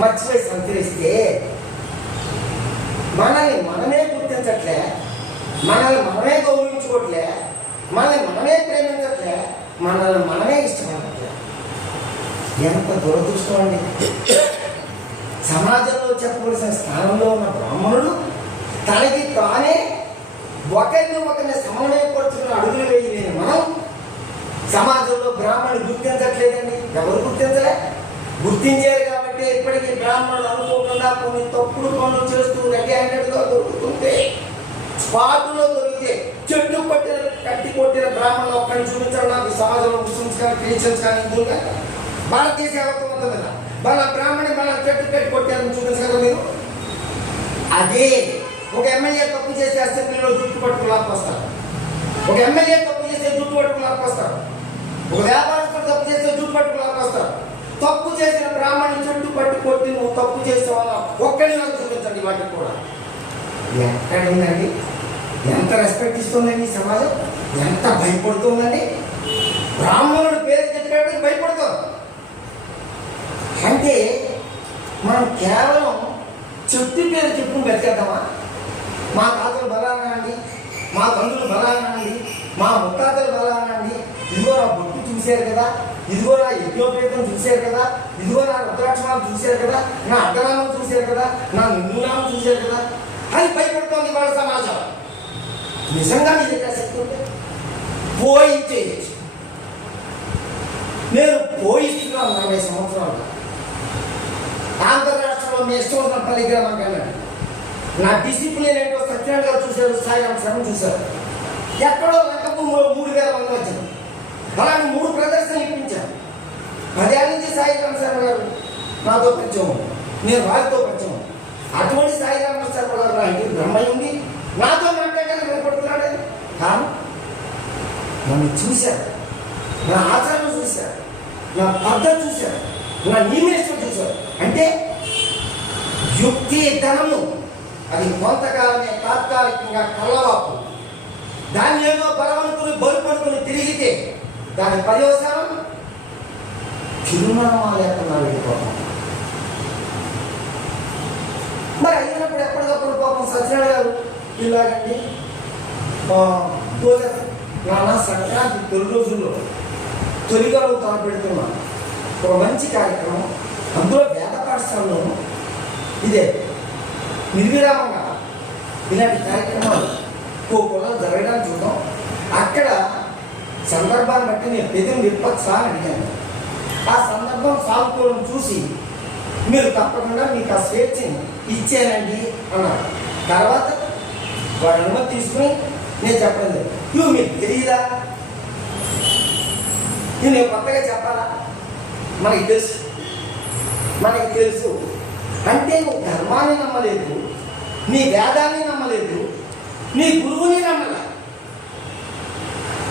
మర్చిపోయి సంతరిస్తే మనల్ని మనమే గుర్తించట్లే, మనల్ని మనమే గౌరవించుకోవట్లే, మనల్ని మనమే ప్రేమించట్లే, మనల్ని మనమే ఇష్టపడట్లే. ఎంత దురదృష్టం అండి. సమాజంలో చెప్పవలసిన స్థానంలో ఉన్న బ్రాహ్మణుడు తనకి తానే ఒకరిని సమన్వయపరుచుకుని అడుగులు వేయలేని మనం సమాజంలో బ్రాహ్మణుడు గుర్తించట్లేదండి. ఎవరు గుర్తించలే? గుర్తించారు కాబట్టి ఇప్పటికీ బ్రాహ్మణులు అనుకోకుండా కొన్ని తప్పుడు పనులు చేస్తూ రెడీ అయినట్టుగా దొరుకుతుంటే, స్పాట్లో దొరికితే చెట్టు కట్టి కొట్టిన బ్రాహ్మణులు ఒక్కడిని చూపించడం నాకు సమాజంలో ముస్లిమ్స్ కానీ క్రిస్టియన్స్ కానీ హిందువులు కానీ భారతదేశ యావత్వం ఉంటుంది కదా, వాళ్ళ బ్రాహ్మణి మన చెట్టు కట్టి కొట్టారని చూపించగలరు మీరు? అదే ఒక ఎమ్మెల్యే తప్పు చేస్తే అసెంబ్లీలో జుట్టు పట్టుకుని లాక్కొస్తారు, ఒక ఎమ్మెల్యే తప్పు చేస్తే జుట్టు పట్టుకుని లాక్కొస్తారు, ఒక వ్యాపారస్తులు తప్పు చేస్తే జుట్టు పట్టుకుని లాక్కొస్తారు. తప్పు చేసిన బ్రాహ్మణి చెట్టు పట్టు కొట్టి నువ్వు తప్పు చేసే వాళ్ళ ఒక్కడి నాకు చూపించండి. వాటికి కూడా ఎక్కడుందండి? ఎంత రెస్పెక్ట్ ఇస్తుందండి ఈ సమాజం? ఎంత భయపడుతుందండి? బ్రాహ్మణుడు పేరు చెప్పేవాడికి భయపడుతుంది. అంటే మనం కేవలం చెట్టు పేరు చెప్పుకుని బతికేద్దామా? మా తాతలు బలానా అండి, మా బంధువులు బలానా అండి, మా ముత్తాతలు బలానా అండి, ఇదిగో నా బొట్టు చూశారు కదా, ఇదిగో నా యజ్ఞోపేతం చూశారు కదా, ఇదిగో నా రుద్రాక్షమాలు చూశారు కదా, నా అడ్డనామం చూశారు కదా, నా నిండునామం చూశారు కదా అని భయపడుతోంది వాళ్ళ సమాజం. నిజంగా నీ దగ్గర శక్తి ఉంటే పోయించేయచ్చు. నేను పోయిస్తున్నాను 40 సంవత్సరాలు. ఆంధ్ర రాష్ట్రంలో మీ ఇష్టం వచ్చిన పరిగ్రహం కన్నాడు. నా డిసిప్లిన్ ఏంటో సత్యనారాయణ గారు చూశారు, సాయిరామ శర్మ చూశారు. ఎక్కడో లెక్కపూర్లో 3000 మంది వచ్చారు. అలాంటి 3 ప్రదర్శనలు ఇప్పించాను. 10 ఏళ్ళ నుంచి సాయిరామ శర్మ గారు నాతో పరిచయం, నేను వారితో పరిచయం. అటువంటి సాయిరామ శర్మ గారు నా ఇంటికి బ్రహ్మయ్య ఉంది, నాతో మాట్లాడడానికి భయపడుతున్నాడు. కానీ నన్ను చూశారు, నా ఆచారం చూశారు, నా పద్ధతి చూశారు, నా నియమేశ్వరం చూశారు. అంటే యుక్తి ధనము అది కొంతకాలమే, తాత్కాలికంగా కళ్ళవాపు. దాన్ని ఏదో బలవనుకుని బరుపడుకుని తిరిగితే దాని పర్యవసానం తిరుమలమా లేకుండా వెళ్ళిపోతాం. మరి అయినప్పుడు ఎప్పటికప్పుడు పాపం సత్యనారాయణ గారు ఇలాగండి నాన్న సంక్రాంతి 9 రోజుల్లో తొలిగా తాను పెడుతున్నాను ఒక మంచి కార్యక్రమం. అందులో వేద పాఠశాలలోనూ ఇదే నిర్విరామంగా ఇలాంటి కార్యక్రమాలు కూడా జరగడానికి చూద్దాం. అక్కడ సందర్భాన్ని బట్టి నేను పెదవి విప్పచ్చా అని అడిగాను. ఆ సందర్భం సానుకూలం చూసి మీరు తప్పకుండా మీకు ఆ స్వేచ్ఛని ఇచ్చానండి అన్నాడు. తర్వాత వాడు అనుమతి తీసుకుని నేను చెప్పడం లేదు. ఇవి మీకు తెలియదా? నేను కొత్తగా చెప్పాలా? మనకి తెలుసు. అంటే నువ్వు ధర్మాన్ని నమ్మలేదు, నీ వేదాన్ని నమ్మలేదు, నీ గురువుని నమ్మలే.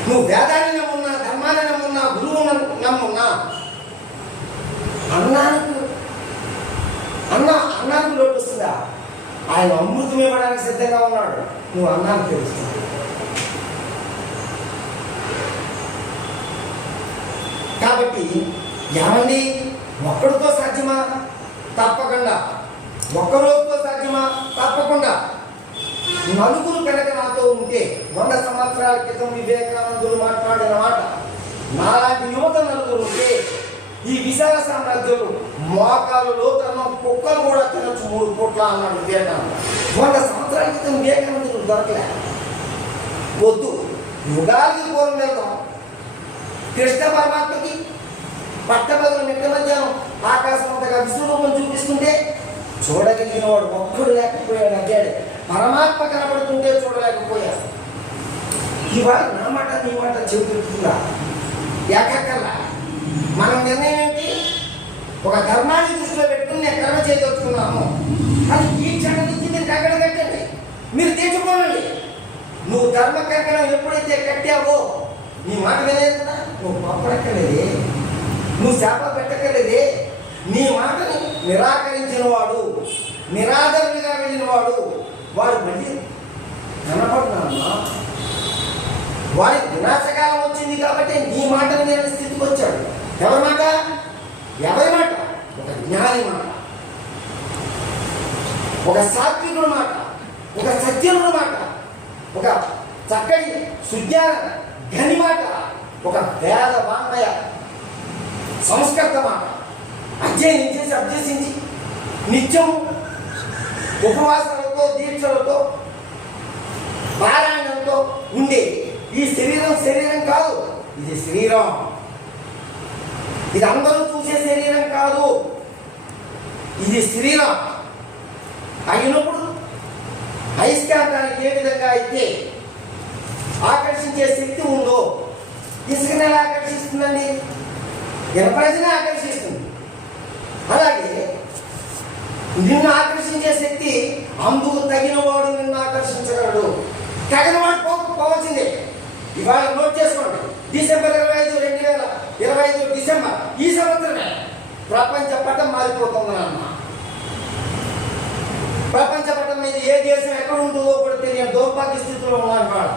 నువ్వు వేదాన్ని నమ్మున్నా, ధర్మాన్ని నమ్మున్నా, గురువు నమ్మున్నా అన్నానికి లోటు వస్తుందా? ఆయన అమృతం ఇవ్వడానికి సిద్ధంగా ఉన్నాడు. నువ్వు అన్నానికి తెలుస్తుంది. కాబట్టి ఏమండి, ఒక్కడితో సాధ్యమా? తప్పకుండా. ఒక్కరోజుతో సాధ్యమా? తప్పకుండా. నలుగురు కనుక నాతో ఉంటే 100 సంవత్సరాల క్రితం వివేకానందులు మాట్లాడిన మాట, నాలాంటి యువత నలుగురు ఉంటే ఈ విశాల సామ్రాజ్యంలో మోకాలు లోతన్న కుక్కలు కూడా తినచ్చు 3 పూట్ల అన్నాడు వివేకానంద. 100 సంవత్సరాల క్రితం వివేకానందులు దొరకలే. వద్దు, యుగాలకి పూర్వం వెళ్దాం. కృష్ణ పరమాత్మకి పట్టబదులు నిట్ట మధ్యాహ్నం ఆకాశం అంతగా విశ్వరూపం చూపిస్తుంటే చూడగలిగిన వాడు ఒక్కడు లేకపోయాడు. అడ్డాడు. పరమాత్మ కనబడుతుంటే చూడలేకపోయాడు. ఇవాళ నా మాట నీ మాట చెబుతుందా? ఎక్కక్కల్లా. మన నిర్ణయం ఏంటి? ఒక ధర్మాన్ని దృష్టిలో పెట్టుకుని నేను చేస్తున్నాము అని ఈ క్షణం నుంచి మీరు కంకణం కట్టండి, మీరు తెచ్చుకోనండి. నువ్వు ధర్మ కంకణం ఎప్పుడైతే కట్టావో నీ మాట వినేది కదా, నువ్వు పప్పడక్కలేదే, నువ్వు శాప పెట్టక్కలేదే, నీ మాటని నిరాకరించిన వాడు, నిరాదరణగా వెళ్ళిన వాడు మళ్ళీ కనపడుతున్నామా? వాడికి వినాశకాలం వచ్చింది కాబట్టి నీ మాటను వినే స్థితికి వచ్చాడు. ఎవరి మాట? ఒక జ్ఞాని మాట, ఒక సాత్వికుడు మాట, ఒక సత్యుడు మాట, ఒక చక్కటి సుజ్ఞాన ఘని మాట, ఒక వేద వాంగ్మయ సంస్కృత మాట అధ్యయనం చేసి అభ్యసించి నిత్యం ఉపవాసాలతో దీక్షలతో పారాయణంతో ఉండే ఈ శరీరం కాదు, ఇది శరీరం. ఇది అందరూ చూసే శరీరం కాదు, ఇది శరీరం అయినప్పుడు అయస్కాంతానికి ఏ విధంగా అయితే ఆకర్షించే శక్తి ఉందో ఇసుకని ఎలా ఆకర్షిస్తుందండి? ఇనపరచిని ఆకర్షిస్తుంది. అలాగే నిన్ను ఆకర్షించే శక్తి అందుకు తగిన వాడు నిన్ను ఆకర్షించగలడు. తగిన వాడు పోవాల్సిందే. ఇవాళ నోట్ చేసుకోండి, డిసెంబర్ 25, 2025 డిసెంబర్ ఈ సంవత్సరమే ప్రపంచ పటం మారిపోతుందన్న. ప్రపంచ పటం మీద ఏ దేశం ఎక్కడ ఉంటుందో కూడా తెలియని దౌర్భాగ్య స్థితిలో ఉన్నాను. వాడు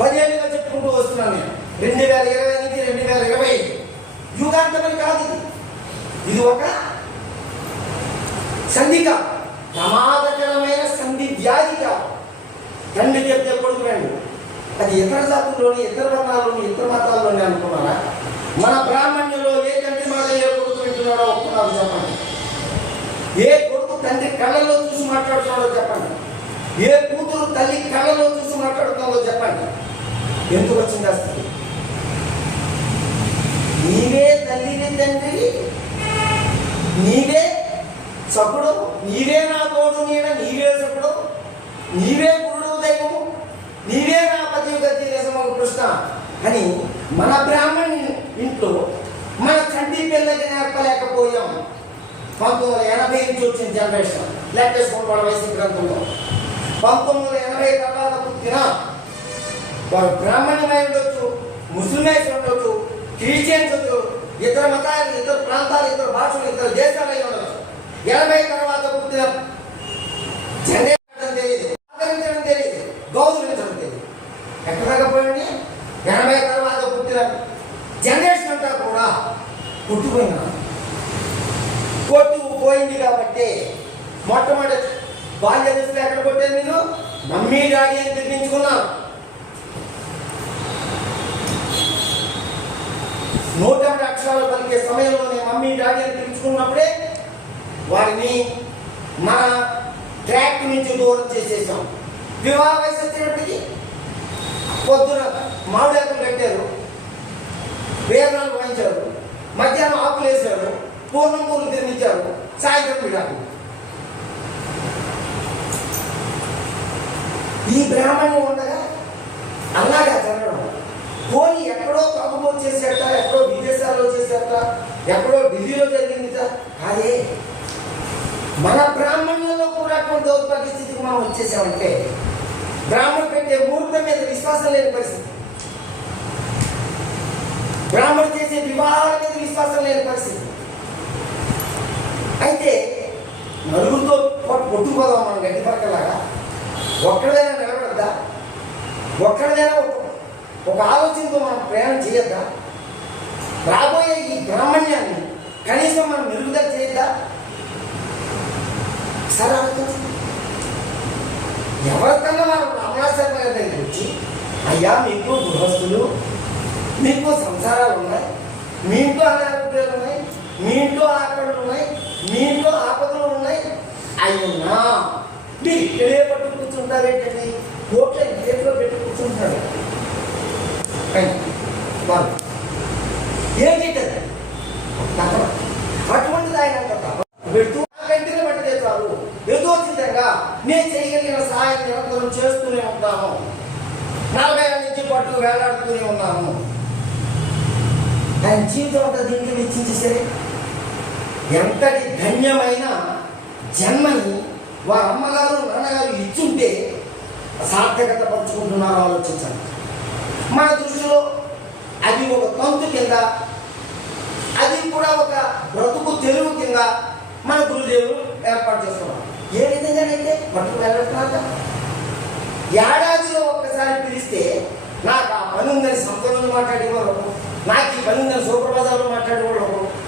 10 ఏళ్ళుగా చెప్పుకుంటూ వస్తున్నాను నేను. 2020 నుంచి 2025 యుగాంతమని కాదు, ఇది ఒక సంధిక, ప్రమాదకరమైన సంధి వ్యాధి కాదు. తండ్రి చెప్తే కొడుకు రండి, అది ఇతర జాతుల్లోని, ఇతర వర్ణాల్లోని, ఇతర మతాల్లోని అనుకున్నారా? మన బ్రాహ్మణ్యంలో ఏ తండ్రి మాట ఏ కొడుకు వింటున్నాడో ఒప్పుకున్నాడు చెప్పండి. ఏ కొడుకు తండ్రి కళ్ళలో చూసి మాట్లాడుతున్నాడో చెప్పండి. ఏ కూతురు తల్లి కళ్ళలో చూసి మాట్లాడుతుందో చెప్పండి. ఎందుకు వచ్చింది ఆ స్థితి? నీవే తల్లిని తండ్రి, నీవే సకుడు, నీవే నా తోడు నీడ, నీవే సకుడు, నీవే గురుడు దైవము, నీవే నా పతి గతి నిజమగు కృష్ణ అని మన బ్రాహ్మణి ఇంట్లో మన చండీ పిల్లకి నేర్పలేకపోయాం. 1980 నుంచి వచ్చిన జనరేషన్ లేటెస్ట్ వాళ్ళ వయసు గ్రంథంలో 1980 తర్వాత పుట్టిన వారు బ్రాహ్మణ్యమై ఉండొచ్చు, ముస్లిమేస్ ఉండొచ్చు, క్రిస్టియన్స్ ఉండొచ్చు, ఇతర మతాలు, ఇతర ప్రాంతాలు, ఇతర భాషలు, ఇతర దేశాలు ఉండొచ్చు. 80 తర్వాత పుట్టిన జనరేషన్ తెలియదు, ఆదరించడం తెలియదు, గౌరవించడం తెలియదు. ఎక్కడకపోయింది 80 తర్వాత పుట్టిన జనరేషన్ అంతా కూడా కొట్టుకుపోయింది. కాబట్టి మొట్టమొదటి బాల్య దశలో ఎక్కడ కొట్టాను నేను? మమ్మీ డాడీ అని పిలిపించుకున్నాను. 100 అక్షరాలు పలికే సమయంలోనే మమ్మీ డాడీ అని పిలుచుకున్నప్పుడే వారిని మన ట్రాక్ నుంచి దూరం చేసేసాం. వివాహ వయసు వచ్చినప్పటికీ పొద్దున మామిడాకులు కట్టారు, వేరణాలు వాయించారు, మధ్యాహ్నం ఆకులు వేసారు, పూర్ణం పూలు తినిపించారు, సాయంత్రం విడాకులు. ఈ బ్రాహ్మణ్యం ఉండగా అలాగా జరగడం. పోనీ ఎక్కడో కాకపోతే చేసేట, ఎక్కడో విదేశాల్లో చేసేట, ఎక్కడో ఢిల్లీలో జరిగింది కాదే. మన బ్రాహ్మణ్యంలో కూడా అటువంటి దౌర్భాగ్య స్థితికి మనం వచ్చేసామంటే బ్రాహ్మణుడు పెట్టే ముహూర్తం మీద విశ్వాసం లేని పరిస్థితి, బ్రాహ్మణుడు చేసే వివాహాల మీద విశ్వాసం లేని పరిస్థితి. అయితే నలుగురితో కొట్టుకుపోదాం మనం గడ్డి పరకలాగా. ఒక్కడైనా నిలబడద్దా? ఒక్కడైనా ఒక ఆలోచనతో మనం ప్రయాణం చేయొద్దా? రాబోయే ఈ బ్రాహ్మణ్యాన్ని కనీసం మనం మెరుగుదల చేయొద్దా? సరే ఆలోచించండి. ఎవరికన్నా మనం రామరాజశర్మ గారి దగ్గరికి వచ్చి, అయ్యా మీకు గృహస్థులు, మీకు సంసారాలు ఉన్నాయి, మీ ఇంట్లో అనారోగ్యాలు ఉన్నాయి, మీ ఇంట్లో ఆకళ్ళు ఉన్నాయి, మీ ఇంట్లో ఆపదలు ఉన్నాయి, అయ్యున్నా మీరు ఇక్కడే పట్టు కూర్చుంటారేంటండి? కోట్ల చేతిలో పెట్టి కూర్చుంటారు. వాళ్ళు ఏంటి అటువంటిది ఆయన పెడుతూ వెంటనే పట్టితే చాలు, యథోచితంగా నేను చేయగలిగిన సహాయం నిరంతరం చేస్తూనే ఉంటాను, 40 ఏళ్ళ నుంచి పట్టుకు వేలాడుతూనే ఉన్నాను. ఆయన జీవితం అంతా దీనికి వెచ్చించేసరే ఎంతటి ధన్యమైన జన్మని వారి అమ్మగారు నాన్నగారు ఇచ్చుంటే సార్థకత పరుచుకుంటున్నారో ఆలోచించండి. మన దృష్టిలో అది ఒక తంతు కింద, అది కూడా ఒక బ్రతుకు తెలుగు కింద మన గురుదేవులు ఏర్పాటు చేస్తున్నారు. ఏ విధంగానైతే పట్టుకు వెళ్ళట్లా ఏడాదిలో ఒక్కసారి పిలిస్తే నాకు ఆ పని ఉందని సంతలో మాట్లాడేవాళ్ళు, నాకు ఈ పని ఉందని సూపర్బజార్లో మాట్లాడేవాళ్ళు,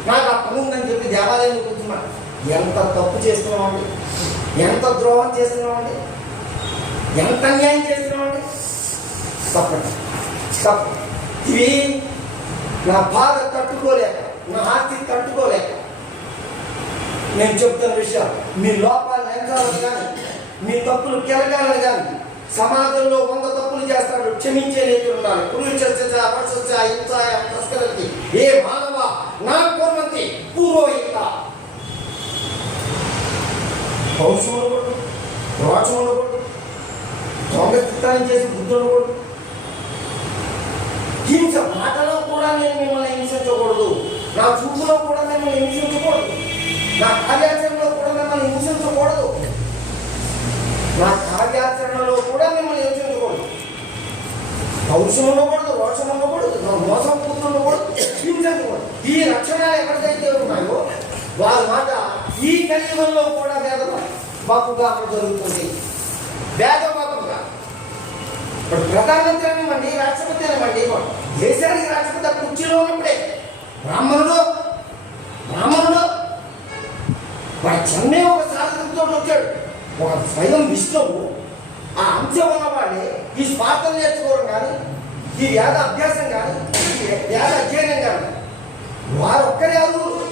నాకు ఆ పని ఉందని చెప్పి దేవాలయంలో కూర్చున్నా. ఎంత తప్పు చేస్తున్నామండి, ఎంత ద్రోహం చేస్తున్నామండి, ఎంత అన్యాయం చేస్తున్నామండి. తప్పండి, తప్పు. ఇవి నా బాధ తట్టుకోలేక, నా ఆస్తి తట్టుకోలేక నేను చెప్తున్న విషయం. మీ లోపాలను ఎంచాలని కానీ, మీ తప్పులు కెలగాలని కానీ, సమాజంలో 100 తప్పులు చేస్తాడు, క్షమించే నేతలు ఉండాలి. ఏ మానవ నా పూర్వంతి పూర్వహిత పౌరుషం ఉండకూడదు, రోచం ఉండకూడదు, దొంగతనం చేసి బుద్ధి ఉండకూడదు. హింస మాటలో కూడా నేను మిమ్మల్ని హింసించకూడదు, నా చూపులో కూడా మిమ్మల్ని హింసించకూడదు, నా కార్యాచరణలో కూడా మిమ్మల్ని హింసించకూడదు, నా కార్యాచరణలో కూడా మిమ్మల్ని హింసించకూడదు. పౌరుషం ఉండకూడదు, రోషం ఉండకూడదు, మోసం కూర్చుండకూడదు, హింసించకూడదు. ఈ లక్షణాలు ఎవరికైతే ఉన్నాయో వారి మాట ఈ కలియుగంలో కూడా బాపుగా అమలు జరుగుతుంది. బాపుగా ఇప్పుడు ప్రధానమంత్రి అనివ్వండి, రాష్ట్రపతి అనివ్వండి, దేశానికి రాష్ట్రపతి కుర్చీలో ఉన్నప్పుడే బ్రాహ్మణుడు వాడి చెన్నై ఒక శాస్త్రంతో వచ్చాడు. ఒక స్వయం విష్ణువు ఆ అంశం ఉన్నవాడే ఈ స్వార్థం నేర్చుకోవడం కానీ, ఈ వేద అభ్యాసం కానీ, ఈ వేద అధ్యయనం కానీ వారు ఒక్కరే అరువులు.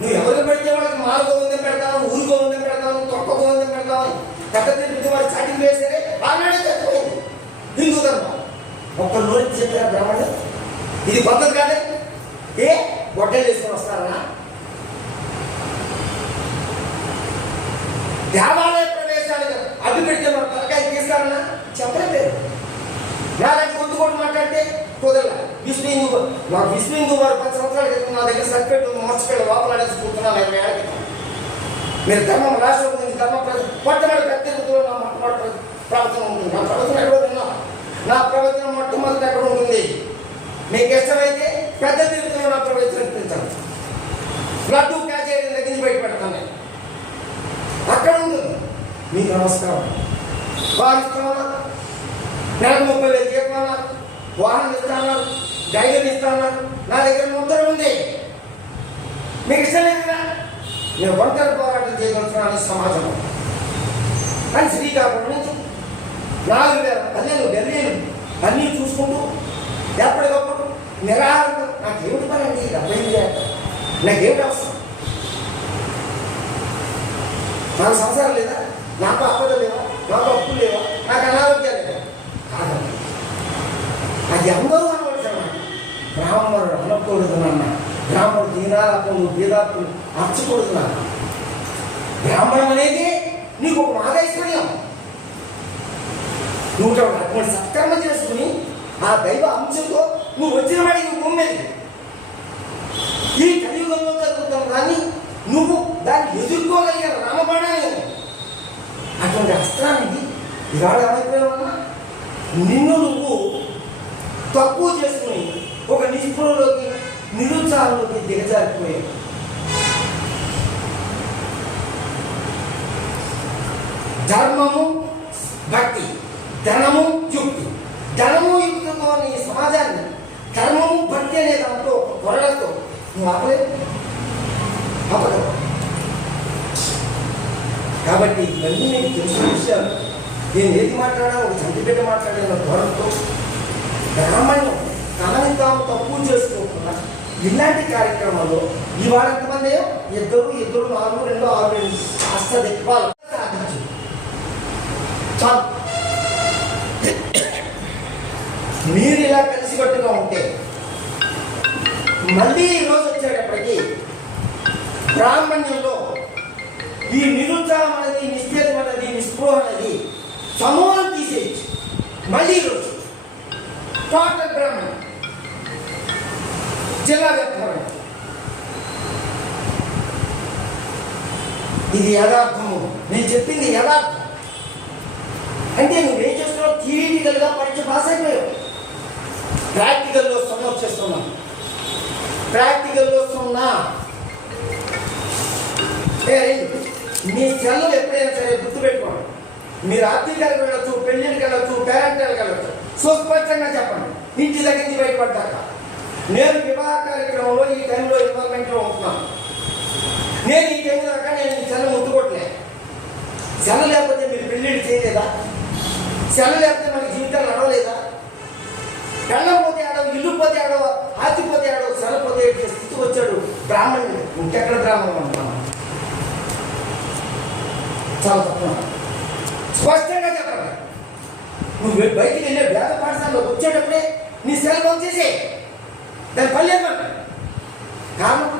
నువ్వు ఎవరికి పెడితే వాళ్ళకి మారుగో ఉందని పెడతావు, ఊరిగో ఉందని పెడతావు, తొక్కగో ఉందని పెడతావు. పెద్ద తిరిగి వాడు చాటింగ్ వేస్తే ఆనాడే చచ్చిపోయింది హిందూ ధర్మం. ఒక్క నోరికి చెప్పారు బ్రాహ్మణుడు, ఇది పద్ధతి కాదే. ఏ గొడ్డలు చేసుకొని వస్తారన్నా? దేవాలయ ప్రవేశాలు అడ్డు పెడితే మన తలకాయ తీస్తారన్నా? చెప్పలేదు. నాలాంటి కొద్దిగోడు మాట్లాడితే కుదరలా. విష్ణు హిందూ నాకు విష్ణు హిందూ వారు 10 సంవత్సరాల క్రితం నా దగ్గర సర్టిఫికేట్ మోసకెళ్ళి లోపలాడేసుకుంటున్నాను. 20 ఏళ్ళ క్రితం మీరు ధర్మం రాష్ట్రం గురించి ధర్మం మొట్టమొదటి ప్రత్యేకతలో నా మొట్టమొదటి ప్రవచనం ఉంటుంది. నా ప్రవచనం ఎక్కడ ఉన్నా, నా ప్రవచనం మొట్టమొదటి ఎక్కడ ఉంటుంది? మీకు ఇష్టమైతే పెద్ద తిరుగుతున్న నా ప్రవచనం ఇప్పించండి. లడ్డు క్యాచేయడం దగ్గర నుంచి బయట పెడతాను నేను. అక్కడ ఉంటుంది. మీకు నమస్కారం. వారు ఇస్తామన్నారు, నెలకు 30,000 జీతమన్నారు, వాహనం ఇస్తామన్నారు, ధైర్యం ఇస్తామన్నారు. నా దగ్గర ముద్ర ఉంది. మీకు ఇష్టం లేదు కదా? నేను ఒంటరి పోరాటం చేయగలుగుతున్నాను సమాజం అని శ్రీకాకుళం నుంచి 4,000 పల్లెలు గల్లీలు అన్నీ చూసుకుంటూ ఎప్పటికప్పుడు నిరాహారం. నాకేమిటి పని అండి? 70 నాకేమిటి అవసరం? నాకు సంసారం లేదా? నాకు అప్పలు లేవా? నాకు అప్పులు లేవా? నాకు అనారోగ్యాలు లేదా? కాదండి, అది అందరూ అనవలసిన బ్రాహ్మణుడు అనకూడదు నాన్న. బ్రాహ్మణుడు దీనాలప్పుడు వేదాత్తులు అర్చకూడదు నాన్న. బ్రాహ్మణం అనేది నీకు ఒక మాధైశ్వర్యం. నువ్వు అటువంటి సత్కర్మ చేసుకుని ఆ దైవ అంశంతో నువ్వు వచ్చిన వాడికి నువ్వు ఉమ్మేది. ఈ కలియుగంలో జరుగుతున్న దాన్ని నువ్వు దాన్ని ఎదుర్కోగలిగిన రామబాణాన్ని, అటువంటి అస్త్రానికి ఇవాళ ఏమైపోయావన్నా నిన్ను నువ్వు తక్కువ చేసుకుని ఒక నిస్పృహలోకి, నిరుత్సాహంలోకి దిగజారిపోయావు. ధర్మము భక్తి, ధనము యుక్తి. ధనము యుక్తితో నీ సమాజాన్ని, ధర్మము భక్తి అనే దాంతో ఒక కొరలతో నువ్వు ఆపలేదు. కాబట్టి ఇవన్నీ నీకు తెలిసిన విషయాలు. నేను ఏది మాట్లాడా ఒక చంటిపెట్టి మాట్లాడిన ధోరణితో బ్రాహ్మణ్యం తనని తాము తక్కువ చేసుకోకుండా ఇలాంటి కార్యక్రమాల్లో ఇవాళ ఎంతమంది? 2, 4, 2, 6 కాస్త దిక్పాలు సాధించు చాలు. మీరు ఇలా కలిసికట్టుగా ఉంటే మళ్ళీ ఈరోజు వచ్చేటప్పటికి బ్రాహ్మణ్యంలో ఈ నిరుత్సాహం అనేది, నిశ్చేతం అనేది, నిస్పృహ అనేది సమూలం తీసేయచ్చు. మళ్ళీ ఈరోజు టోటల్ బ్రాహ్మణం జిల్లా వ్యాప్తంగా ఇది యథార్థము, నేను చెప్పింది యథార్థం. అంటే నువ్వేం చేస్తున్నావు? థియరిటికల్గా పరీక్ష పాస్ అయిపోయావు, ప్రాక్టికల్లో సున్నా వచ్చేస్తున్నావు. ప్రాక్టికల్లో సున్నా. మీ సెలవులు ఎప్పుడైనా సరే గుర్తుపెట్టుకోండి. మీరు ఆర్థికాలకు వెళ్ళొచ్చు, పెళ్లికి వెళ్ళొచ్చు, పేరెంటాలకు వెళ్ళొచ్చు. సుస్పష్టంగా చెప్పండి ఇంటి దగ్గర నుంచి బయటపడ్డాక. నేను వివాహ కార్యక్రమంలో ఈ టైంలో ఇన్వాల్వ్మెంట్లో ఉంటున్నాను. నేను ఈ టైం దాకా నేను ఈ సెలవు ముట్టుకోవట్లే. సెలవు లేకపోతే మీరు పెళ్ళిళ్ళు చేయలేదా? సెలవు లేకపోతే మనకి జీవితాలు నడవలేదా? వెళ్ళకపోతే ఆడవు, ఇల్లు పోతే ఆడవ, ఆచిపోతే ఆడవు, సెలవు పోతే స్థితి వచ్చాడు బ్రాహ్మణుడు. ఇంకెక్కడ బ్రాహ్మణం అంటున్నాను? చాలా తక్కువ. స్పష్టంగా చెప్పండి. నువ్వు బయటికి వెళ్ళే వేద పాఠశాలలో వచ్చేటప్పుడే నీ సెలవు వచ్చేసే దాని పల్లెమ్మా. కారణం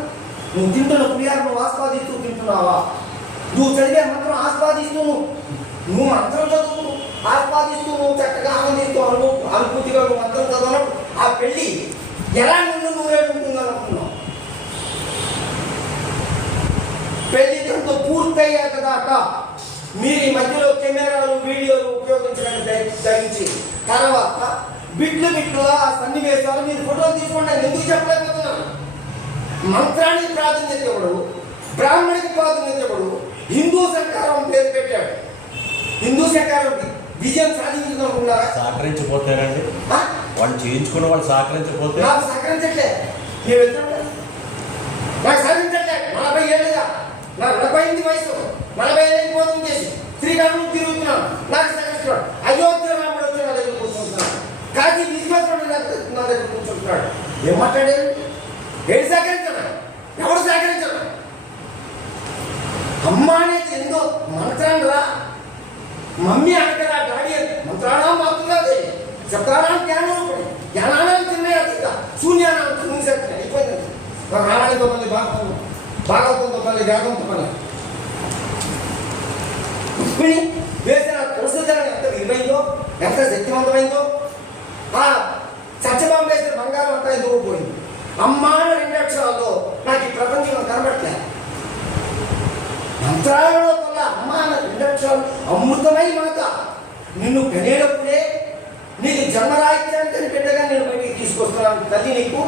నువ్వు తింటున్న పులిహార నువ్వు ఆస్వాదిస్తూ తింటున్నావా? నువ్వు చదివే మంత్రం ఆస్వాదిస్తూ, నువ్వు మంత్రం చదువు ఆస్వాదిస్తూ, నువ్వు చక్కగా ఆనందిస్తూ అనుభూతిగా నువ్వు మంత్రం చదవనప్పుడు ఆ పెళ్ళి ఎలా నిన్ను నువ్వే ఉంటుందనుకున్నావు. పెళ్లి తంతో పూర్తయ్యాక దాకా మీరు ఈ మధ్యలో కెమెరాలు వీడియోలు ఉపయోగించడానికి ధరించి తర్వాత బిట్లుగా ఆ సన్నివేశాలు మీరు ఫోటోలు తీసుకోండి. ఎందుకు చెప్పలేకపోతున్నాను? మంత్రానికి ప్రాధాన్యత ఇవ్వడు, బ్రాహ్మణికి ప్రాధాన్యత ఇవ్వడు. హిందూ సర్కారం పేరు పెట్టాడు. హిందూ సర్కారం విజయం సాధించుకుంటున్నారా? సహకరించిపోతారండి వాళ్ళు చేయించుకున్న వాళ్ళు సహకరించకపోతే. నాకు సహకరించట్లే, నేను వెళ్తాను. నాకు సహకరించట్లే. 40 ఏళ్ళుగా నాకు 40 వయసు, 40 ఏళ్ళకి భోజనం చేసి శ్రీకాకుళం తిరుగుతున్నాను. నాకు సహకరిస్తున్నాడు. అయోధ్య రాముడు వచ్చి నా దగ్గర కూర్చుంటున్నాడు. కాశీ విశ్వేశ్వరుడు నా దగ్గర కూర్చుంటున్నాడు. ఏం మాట్లాడారు? ఏడు సహకరించాడు? ఎవడు సహకరించాడు? అమ్మ అనేది ఎందో మంత్రం రా, మమ్మీ అనకరా, డాడీ మంత్రాణం మాత్రమే శబ్దానం జ్ఞానం జ్ఞానాన్ని తిన్నే శూన్యానం శూన్యశక్తి అయిపోయింది. రామాయణంతో మళ్ళీ భాగవతంతో మళ్ళీ వేదంతో మళ్ళీ వేసిన తులసిదనం ఎంత విలువైందో, ఎంత శక్తివంతమైందో. ఆ సత్యభామ వేసిన బంగారం అంతా ఎందుకు పోయింది? అమ్మా 2 అక్షరాల్లో నాకు ఈ ప్రపంచం కనబడట్లేదు. మంత్రాలలో వల్ల అమ్మ 2 అక్షరాలు అమృతమై మాత నిన్ను కనేటప్పుడే నీకు జన్మరాహిత్యానికి బిడ్డగా నేను బయటికి తీసుకొస్తున్నాను. తల్లి నీకు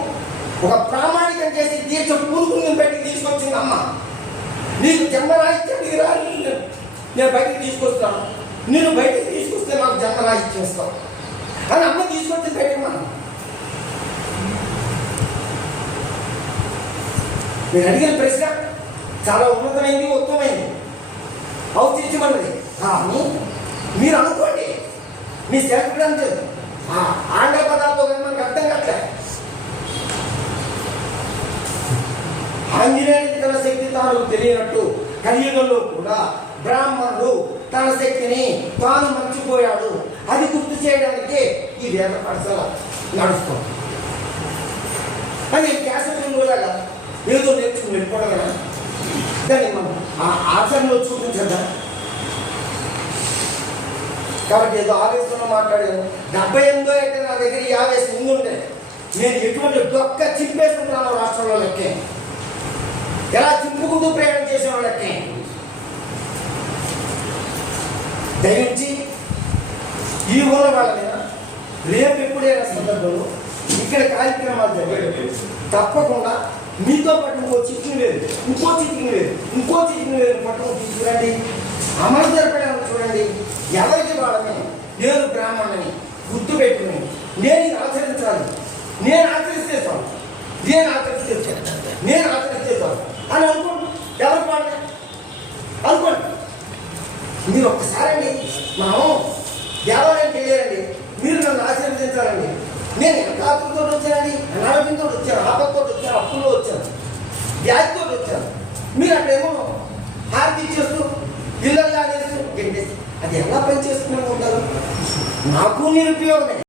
ఒక ప్రామాణికం చేసి దీక్ష పూనుకుని బయటికి తీసుకొచ్చింది అమ్మ. నీకు జన్మరాహిత్యానికి రా, నేను బయటికి తీసుకొస్తాను. నేను బయటికి తీసుకొస్తే నాకు జన్మరాహిత్యం ఇస్తాను అని అమ్మ తీసుకొచ్చి బయటకు. మనం నేను అడిగిన ప్రశ్న చాలా ఉన్నతమైంది, ఉత్తమైంది, ఔచిత్యమన్నది. కానీ మీరు అనుకోండి మీ సేకరణ ఆంగ్ల పదాల్లో కానీ మనకు అర్థం కావట్లే. ఆంజనేయుడికి తన శక్తి తాను తెలియనట్టు కలియుగంలో కూడా బ్రాహ్మణుడు తన శక్తిని తాను మర్చిపోయాడు. అది గుర్తు చేయడానికి ఈ వేద పాఠశాల నడుస్తుంది. అది క్యాసెట్లాగా ఏదో నేర్చుకుని వెళ్ళిపోవడం కదా, దాన్ని మనం ఆ ఆచరణలో చూపించదా. కాబట్టి ఏదో ఆవేశంలో మాట్లాడాను. 78 ఏట నా దగ్గర ఈ ఆవేశం ముందుంటే నేను ఎటువంటి దొక్క చింపేసుకుంటున్నాను రాష్ట్రంలో లెక్కే, ఎలా చింపుకుంటూ ప్రయాణం చేసిన లెక్కే. దయించి ఈ ఊళ్ళ వాళ్ళ మీద రేపు ఎప్పుడైనా సందర్భంలో ఇక్కడ కార్యక్రమాలు జరిగే తప్పకుండా మీతో పాటు ఇంకో చిటికింగ్ లేదు, ఇంకో చిటికింగ్ లేదు, ఇంకో చిటికింగ్ లేదు పట్టణం తీసుకురండి. అమలు జరపడానికి చూడండి. ఎవరికి వాళ్ళని నేను బ్రాహ్మణుని గుర్తు పెట్టుకుని నేను ఇది ఆచరించాలి, నేను ఆచరిస్తేస్తాను, నేను ఆచరిస్తేస్తాను అని అనుకోండి. ఎవరికి వాళ్ళని అనుకోండి. మీరు ఒక్కసారండి మనం దేవాలయం చేయలేరండి, మీరు నన్ను ఆశీర్వదించాలండి. నేను ఎంత ఆత్మతో వచ్చానండి, అనారోగ్యంతో వచ్చాను, ఆపత్తో వచ్చాను, అప్పుల్లో వచ్చాను, వ్యాధితో వచ్చాను. మీరు అక్కడేమో హారతి ఇచ్చేస్తూ ఇళ్ళల్లా అనేస్తూ అది ఎలా పని చేసుకుని ఉంటారు? నాకు నిరుపయోగమే.